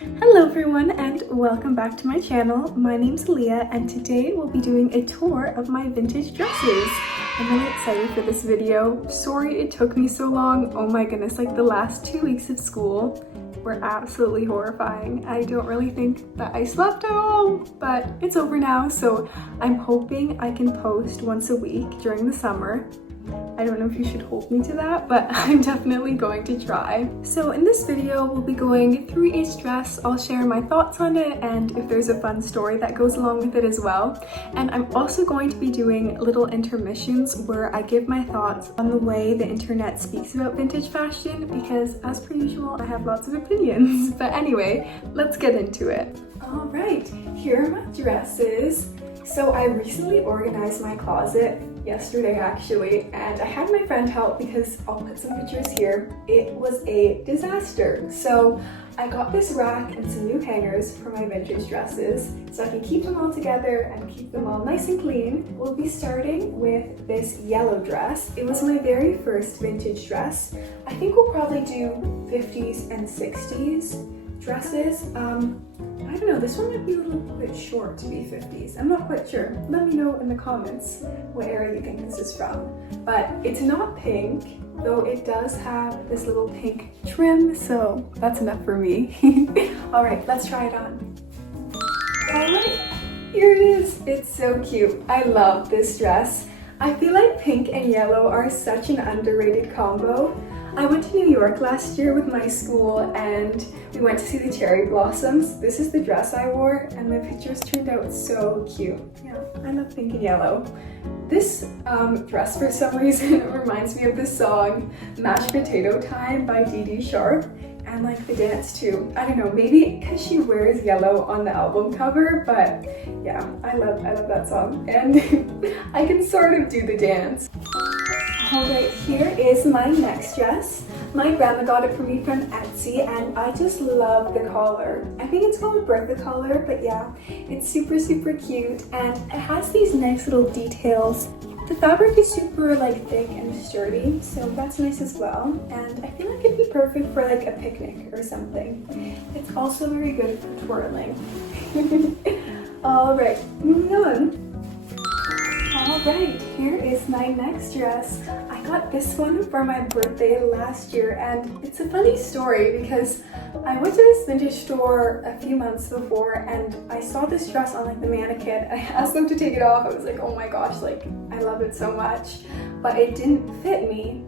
Hello everyone and welcome back to my channel. My name's Leah and today we'll be doing a tour of my vintage dresses. I'm really excited for this video. Sorry it took me so long. Oh my goodness, like the last 2 weeks of school were absolutely horrifying. I don't really think that I slept at all, but it's over now, so I'm hoping I can post once a week during the summer. I don't know if you should hold me to that, but I'm definitely going to try. So in this video, we'll be going through each dress. I'll share my thoughts on it and if there's a fun story that goes along with it as well. And I'm also going to be doing little intermissions where I give my thoughts on the way the internet speaks about vintage fashion because as per usual, I have lots of opinions. But anyway, let's get into it. All right, here are my dresses. So I recently organized my closet yesterday actually, and I had my friend help because I'll put some pictures here. It was a disaster. So I got this rack and some new hangers for my vintage dresses so I can keep them all together and keep them all nice and clean. We'll be starting with this yellow dress. It was my very first vintage dress. I think we'll probably do 50s and 60s dresses. I don't know, this one might be a little bit short to be 50s. I'm not quite sure. Let me know in the comments what era you think this is from. But it's not pink, though it does have this little pink trim, so that's enough for me. All right, let's try it on. All right, here it is. It's so cute. I love this dress. I feel like pink and yellow are such an underrated combo. I went to New York last year with my school and we went to see the cherry blossoms. This is the dress I wore and the pictures turned out so cute. Yeah, I love pink and yellow. This dress for some reason reminds me of the song Mashed Potato Time by Dee Dee Sharp and like the dance too. I don't know, maybe because she wears yellow on the album cover, but yeah, I love that song and I can sort of do the dance. Alright, here is my next dress. My grandma got it for me from Etsy and I just love the collar. I think it's called Bertha collar, but yeah, it's super cute and it has these nice little details. The fabric is super like thick and sturdy, so that's nice as well. And I feel like it'd be perfect for like a picnic or something. It's also very good for twirling. Alright, moving on. Alright, here is my next dress. I got this one for my birthday last year and it's a funny story because I went to this vintage store a few months before and I saw this dress on like the mannequin. I asked them to take it off. I was like, oh my gosh, like I love it so much. But it didn't fit me,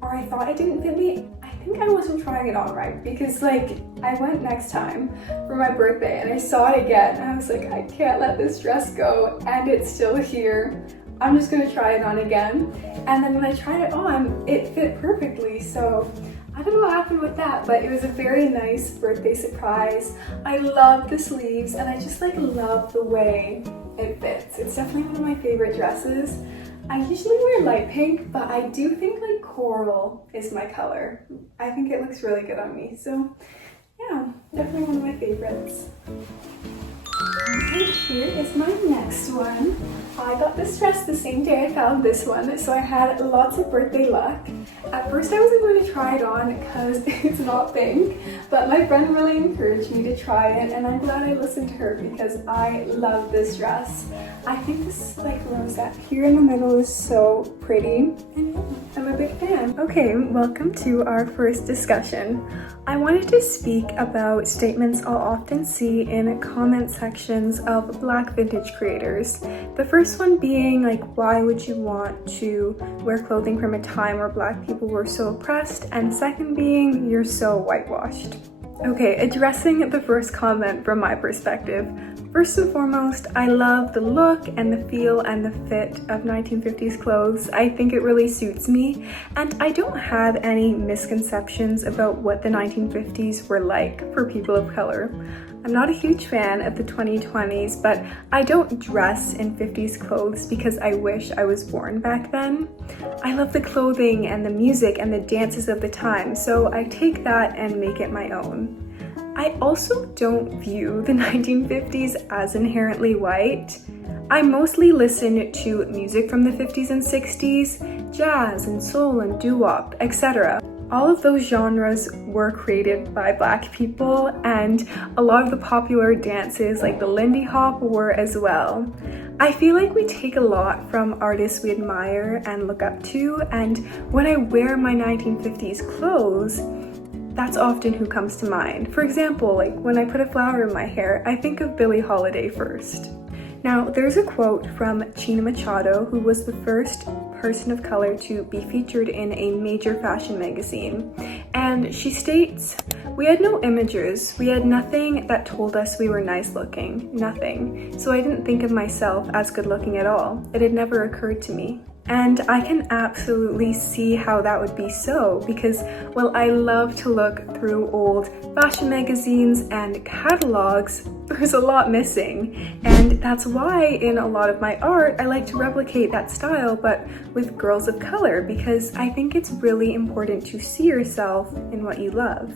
or I thought it didn't fit me. I think I wasn't trying it on right because like I went next time for my birthday and I saw it again and I was like, I can't let this dress go and it's still here. I'm just gonna try it on again. And then when I tried it on, it fit perfectly. So I don't know what happened with that, but it was a very nice birthday surprise. I love the sleeves and I just like love the way it fits. It's definitely one of my favorite dresses. I usually wear light pink, but I do think like coral is my color. I think it looks really good on me. So yeah, definitely one of my favorites. Okay, here is my next one. I got this dress the same day I found this one, so I had lots of birthday luck. At first I wasn't going to try it on because it's not pink, but my friend really encouraged me to try it and I'm glad I listened to her because I love this dress. I think this like rosette here in the middle is so pretty and I'm a big fan. Okay, welcome to our first discussion. I wanted to speak about statements I'll often see in comment sections of Black vintage creators. The first one being like, why would you want to wear clothing from a time where Black people were so oppressed? And second being, you're so whitewashed. Okay, addressing the first comment from my perspective. First and foremost, I love the look and the feel and the fit of 1950s clothes. I think it really suits me, and I don't have any misconceptions about what the 1950s were like for people of color. I'm not a huge fan of the 2020s, but I don't dress in 50s clothes because I wish I was born back then. I love the clothing and the music and the dances of the time, so I take that and make it my own. I also don't view the 1950s as inherently white. I mostly listen to music from the 50s and 60s, jazz and soul and doo-wop, etc. All of those genres were created by Black people, and a lot of the popular dances like the Lindy Hop were as well. I feel like we take a lot from artists we admire and look up to, and when I wear my 1950s clothes, that's often who comes to mind. For example, like when I put a flower in my hair, I think of Billie Holiday first. Now, there's a quote from China Machado, who was the first person of color to be featured in a major fashion magazine. And she states, "We had no images. We had nothing that told us we were nice looking. Nothing. So I didn't think of myself as good looking at all. It had never occurred to me." And I can absolutely see how that would be so, because, well, I love to look through old fashion magazines and catalogs. There's a lot missing, and that's why in a lot of my art I like to replicate that style, but with girls of color, because I think it's really important to see yourself in what you love.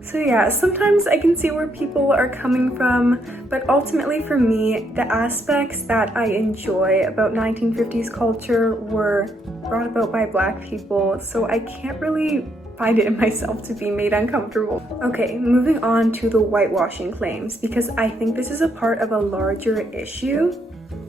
So yeah, sometimes I can see where people are coming from, but ultimately for me, the aspects that I enjoy about 1950s culture were brought about by Black people, so I can't really find it in myself to be made uncomfortable. Okay, moving on to the whitewashing claims, because I think this is a part of a larger issue.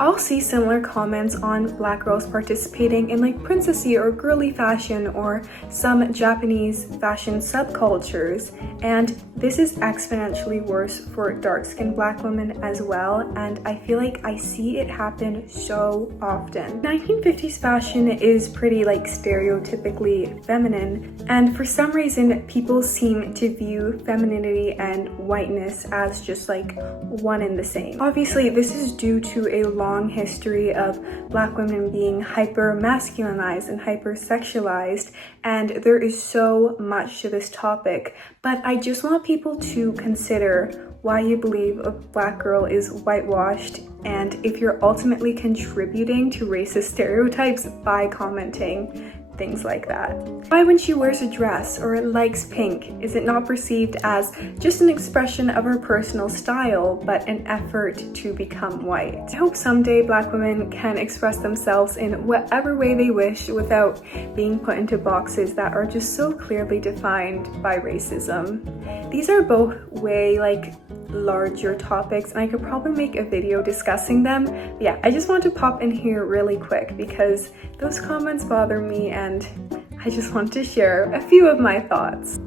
I'll see similar comments on Black girls participating in like princessy or girly fashion or some Japanese fashion subcultures, and this is exponentially worse for dark-skinned Black women as well, and I feel like I see it happen so often. 1950s fashion is pretty like stereotypically feminine, and for some reason people seem to view femininity and whiteness as just like one and the same. Obviously, this is due to a long history of Black women being hyper masculinized and hyper sexualized, and there is so much to this topic, but I just want people to consider why you believe a Black girl is whitewashed and if you're ultimately contributing to racist stereotypes by commenting things like that. Why when she wears a dress or likes pink, is it not perceived as just an expression of her personal style, but an effort to become white? I hope someday Black women can express themselves in whatever way they wish without being put into boxes that are just so clearly defined by racism. These are both way like larger topics, and I could probably make a video discussing them. But yeah, I just want to pop in here really quick because those comments bother me and I just want to share a few of my thoughts.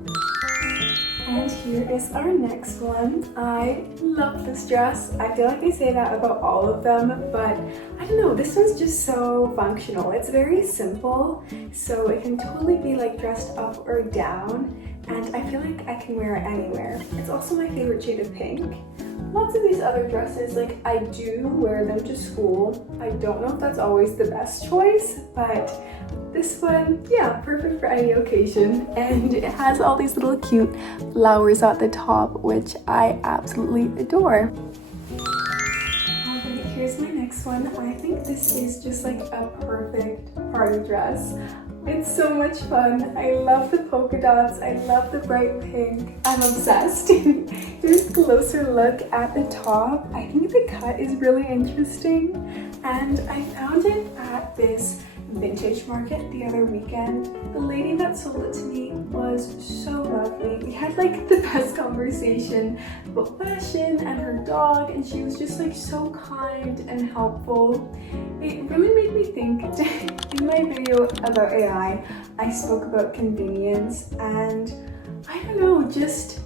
And here is our next one. I love this dress. I feel like they say that about all of them, but I don't know, this one's just so functional. It's very simple, so it can totally be like dressed up or down, and I feel like I can wear it anywhere. It's also my favorite shade of pink. Lots of these other dresses, like I do wear them to school. I don't know if that's always the best choice, but this one, yeah, perfect for any occasion. And it has all these little cute flowers at the top, which I absolutely adore. Alright, here's my next one. I think this is just like a perfect party dress. It's so much fun. I love the polka dots. I love the bright pink. I'm obsessed. Here's a closer look at the top. I think the cut is really interesting, and I found it at this vintage market the other weekend. The lady that sold it to me was so lovely. We had like the best conversation about fashion and her dog, and she was just like so kind and helpful. It really made me think. In my video about AI, I spoke about convenience, and I don't know, just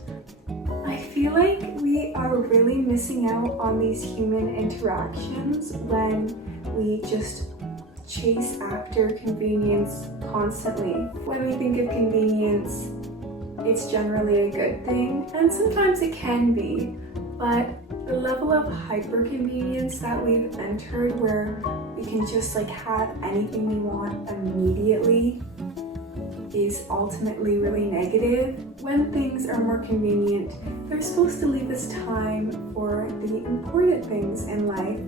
I feel like we are really missing out on these human interactions when we just chase after convenience constantly. When we think of convenience, it's generally a good thing, and sometimes it can be, but the level of hyper-convenience that we've entered, where we can just like have anything we want immediately, is ultimately really negative. When things are more convenient, they're supposed to leave us time for the important things in life,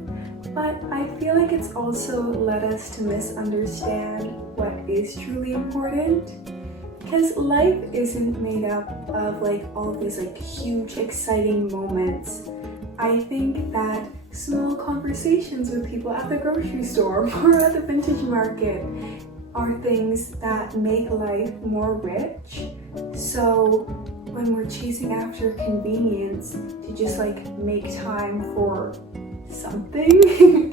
but I feel like it's also led us to misunderstand what is truly important, because life isn't made up of like all of these like huge exciting moments. I think that small conversations with people at the grocery store or at the vintage market, are things that make life more rich. So when we're chasing after convenience to just like make time for something,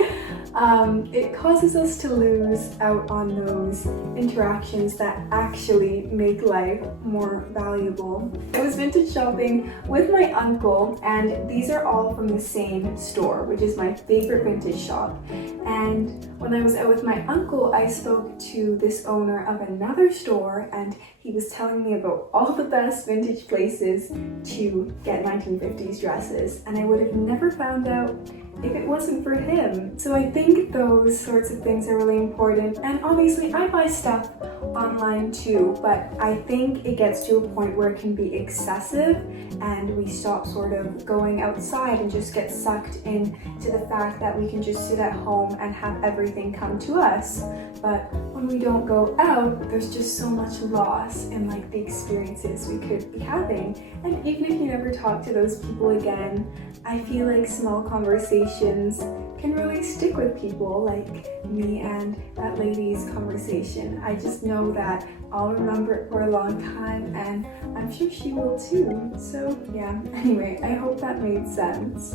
it causes us to lose out on those interactions that actually make life more valuable. I was vintage shopping with my uncle, and these are all from the same store, which is my favorite vintage shop. And when I was out with my uncle, I spoke to this owner of another store, and he was telling me about all the best vintage places to get 1950s dresses, and I would have never found out if it wasn't for him. So I think those sorts of things are really important. And obviously I buy stuff online too, but I think it gets to a point where it can be excessive and we stop sort of going outside and just get sucked into the fact that we can just sit at home and have everything come to us. But when we don't go out, there's just so much loss in like the experiences we could be having. And even if you never talk to those people again, I feel like small conversations can really stick with people, like me and that lady's conversation. I just know that I'll remember it for a long time, and I'm sure she will too. So yeah, anyway, I hope that made sense.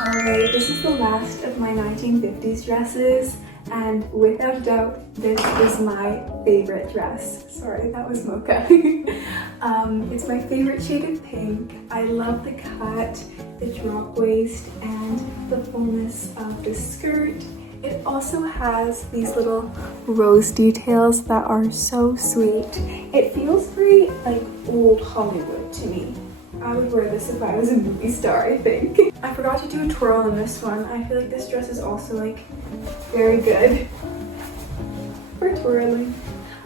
Alright, this is the last of my 1950s dresses, and without a doubt, this is my favorite dress. Sorry, that was mocha. It's my favorite shade of pink. I love the cut, the drop waist, and the fullness of the skirt. It also has these little rose details that are so sweet. It feels very like old Hollywood to me. I would wear this if I was a movie star, I think. I forgot to do a twirl on this one. I feel like this dress is also like very good for twirling.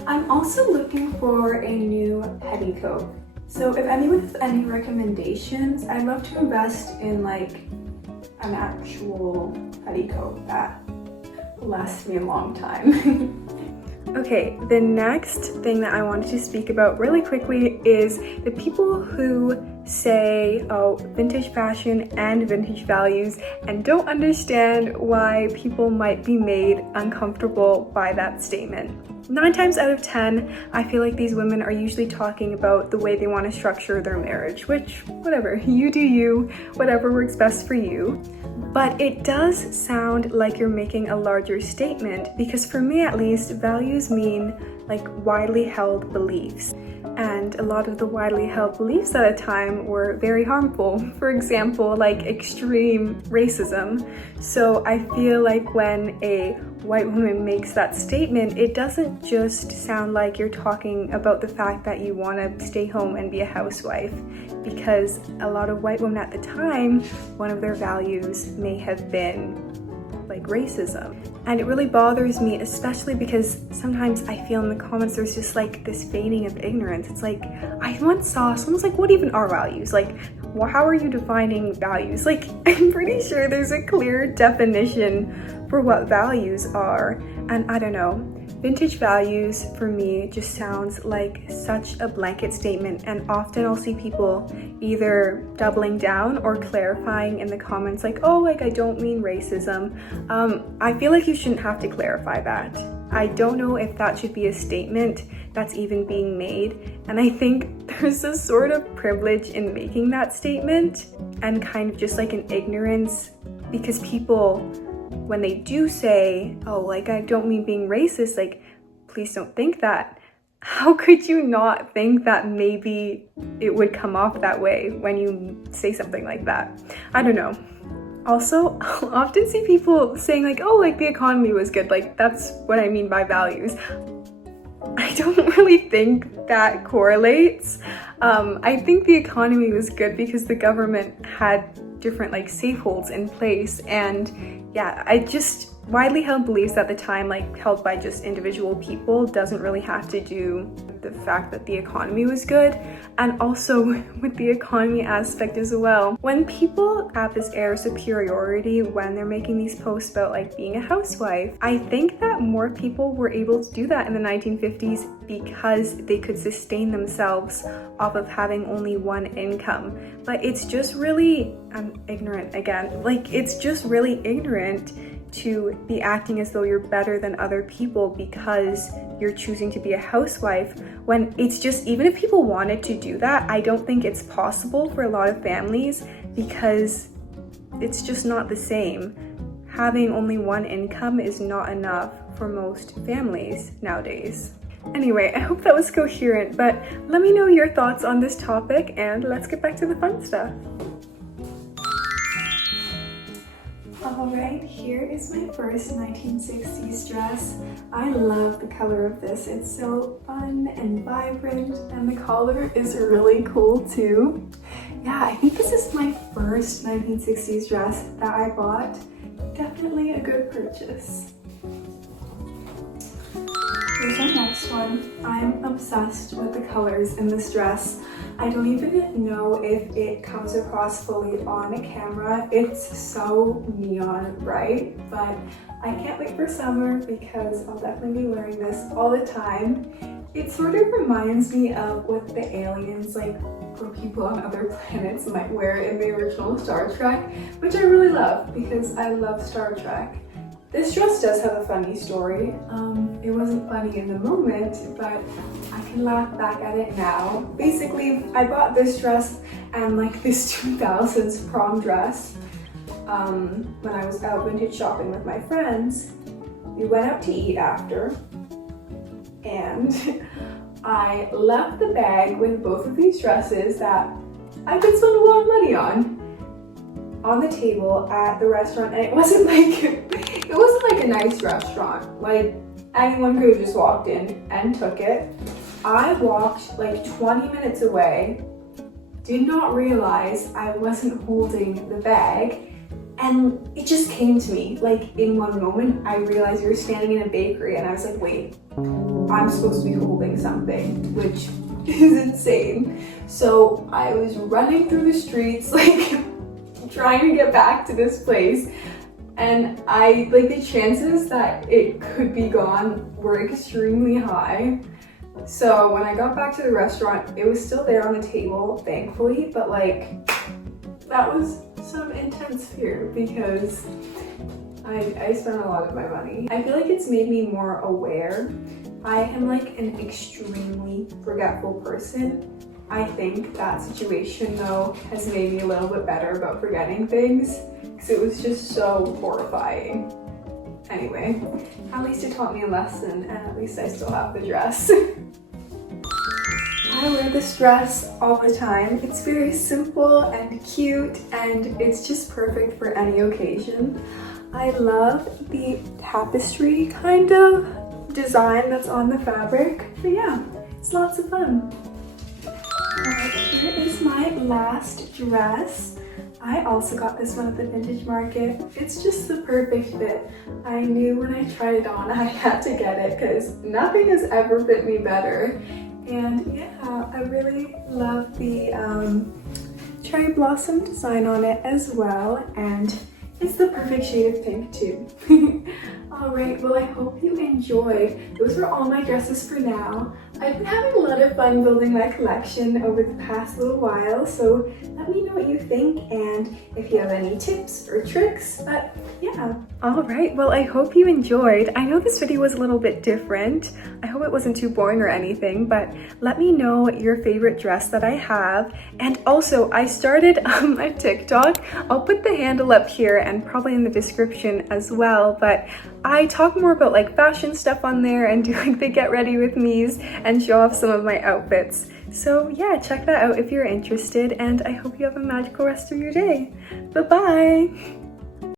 I'm also looking for a new petticoat. So if anyone has any recommendations, I'd love to invest in like an actual petticoat that will last me a long time. Okay, the next thing that I wanted to speak about really quickly is the people who say, oh, vintage fashion and vintage values, and don't understand why people might be made uncomfortable by that statement. 9 times out of 10, I feel like these women are usually talking about the way they want to structure their marriage, which, whatever, you do you, whatever works best for you. But it does sound like you're making a larger statement, because for me at least, values mean like widely held beliefs. And a lot of the widely held beliefs at a time were very harmful. For example, like extreme racism. So I feel like when a white woman makes that statement, it doesn't just sound like you're talking about the fact that you want to stay home and be a housewife, because a lot of white women at the time, one of their values may have been like racism. And it really bothers me, especially because sometimes I feel in the comments there's just like this feigning of ignorance. It's like, I once saw someone's like, what even are values? Like, well, how are you defining values? Like, I'm pretty sure there's a clear definition for what values are. And I don't know, vintage values for me just sounds like such a blanket statement, and often I'll see people either doubling down or clarifying in the comments like, oh, like I don't mean racism. I feel like you shouldn't have to clarify that. I don't know if that should be a statement that's even being made, and I think there's a sort of privilege in making that statement and kind of just like an ignorance, because people, when they do say, oh, like I don't mean being racist, like please don't think that. How could you not think that maybe it would come off that way when you say something like that? I don't know. Also, I'll often see people saying like, oh, like the economy was good, like that's what I mean by values. I don't really think that correlates. I think the economy was good because the government had different like safeholds in place, and yeah, widely held beliefs at the time, like held by just individual people, doesn't really have to do with the fact that the economy was good. And also with the economy aspect as well, when people have this air of superiority when they're making these posts about like being a housewife, I think that more people were able to do that in the 1950s because they could sustain themselves off of having only one income. But it's just really, I'm ignorant again, like it's just really ignorant to be acting as though you're better than other people because you're choosing to be a housewife, when it's just, even if people wanted to do that, I don't think it's possible for a lot of families because it's just not the same. Having only one income is not enough for most families nowadays. Anyway, I hope that was coherent, but let me know your thoughts on this topic and let's get back to the fun stuff. Alright, here is my first 1960s dress. I love the color of this. It's so fun and vibrant, and the collar is really cool too. Yeah, I think this is my first 1960s dress that I bought. Definitely a good purchase. Here's our next one. I'm obsessed with the colors in this dress. I don't even know if it comes across fully on camera. It's so neon bright, but I can't wait for summer because I'll definitely be wearing this all the time. It sort of reminds me of what the aliens, like, or people on other planets might wear in the original Star Trek, which I really love because I love Star Trek. This dress does have a funny story. It wasn't funny in the moment, but I can laugh back at it now. Basically, I bought this dress and like this 2000s prom dress when I was out vintage shopping with my friends. We went out to eat after, and I left the bag with both of these dresses that I could spend a lot of money on the table at the restaurant, and it wasn't like a nice restaurant. Like, anyone could have just walked in and took it. I walked like 20 minutes away, did not realize I wasn't holding the bag, and it just came to me. Like, in one moment, I realized we were standing in a bakery, and I was like, wait, I'm supposed to be holding something, which is insane. So I was running through the streets, like, trying to get back to this place, and the chances that it could be gone were extremely high. So when I got back to the restaurant, it was still there on the table, thankfully, but like, that was some intense fear because I spent a lot of my money. I feel like it's made me more aware. I am like an extremely forgetful person. I think that situation though has made me a little bit better about forgetting things because it was just so horrifying. Anyway, at least it taught me a lesson, and at least I still have the dress. I wear this dress all the time. It's very simple and cute, and it's just perfect for any occasion. I love the tapestry kind of design that's on the fabric, but yeah, it's lots of fun. Alright, here is my last dress. I also got this one at the vintage market. It's just the perfect fit. I knew when I tried it on I had to get it because nothing has ever fit me better. And yeah, I really love the cherry blossom design on it as well, and it's the perfect shade of pink too. Alright, well, I hope you enjoyed. Those were all my dresses for now. I've been having a lot of fun building my collection over the past little while, so let me know what you think and if you have any tips or tricks, but yeah. Alright, well, I hope you enjoyed. I know this video was a little bit different. I hope it wasn't too boring or anything, but let me know your favorite dress that I have. And also, I started a TikTok. I'll put the handle up here and probably in the description as well, but I talk more about like fashion stuff on there and do like the get ready with me's and show off some of my outfits. So yeah, check that out if you're interested, and I hope you have a magical rest of your day. Bye-bye!